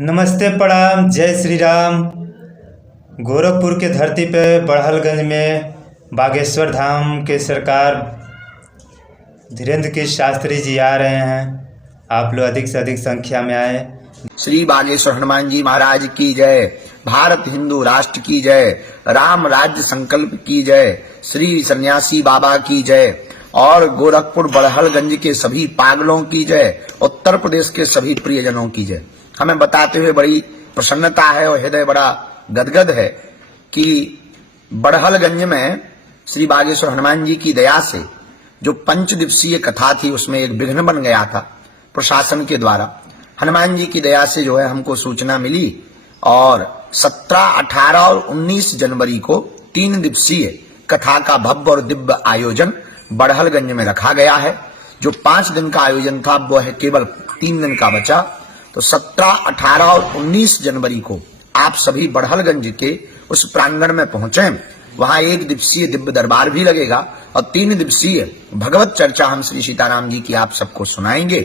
नमस्ते, प्रणाम, जय श्री राम। गोरखपुर के धरती पे बड़हलगंज में बागेश्वर धाम के सरकार धीरेन्द्र के शास्त्री जी आ रहे हैं। आप लोग अधिक से अधिक संख्या में आए। श्री बागेश्वर हनुमान जी महाराज की जय। भारत हिंदू राष्ट्र की जय। राम राज्य संकल्प की जय। श्री सन्यासी बाबा की जय। और गोरखपुर बड़हलगंज के सभी पागलों की जय। उत्तर प्रदेश के सभी प्रियजनों की जय। हमें बताते हुए बड़ी प्रसन्नता है और हृदय बड़ा गदगद है कि बड़हलगंज में श्री बागेश्वर हनुमान जी की दया से जो 5 दिवसीय कथा थी उसमें एक विघ्न बन गया था प्रशासन के द्वारा। हनुमान जी की दया से जो है हमको सूचना मिली और 17, 18 और 19 जनवरी को 3 दिवसीय कथा का भव्य और दिव्य आयोजन बड़हलगंज में रखा गया है। जो 5 दिन का आयोजन था वो है केवल 3 दिन का बचा। तो 17, 18 और 19 जनवरी को आप सभी बड़हलगंज के उस प्रांगण में पहुंचे। वहां 1 दिवसीय दिव्य दरबार भी लगेगा और 3 दिवसीय भगवत चर्चा हम श्री सीताराम जी की आप सबको सुनाएंगे।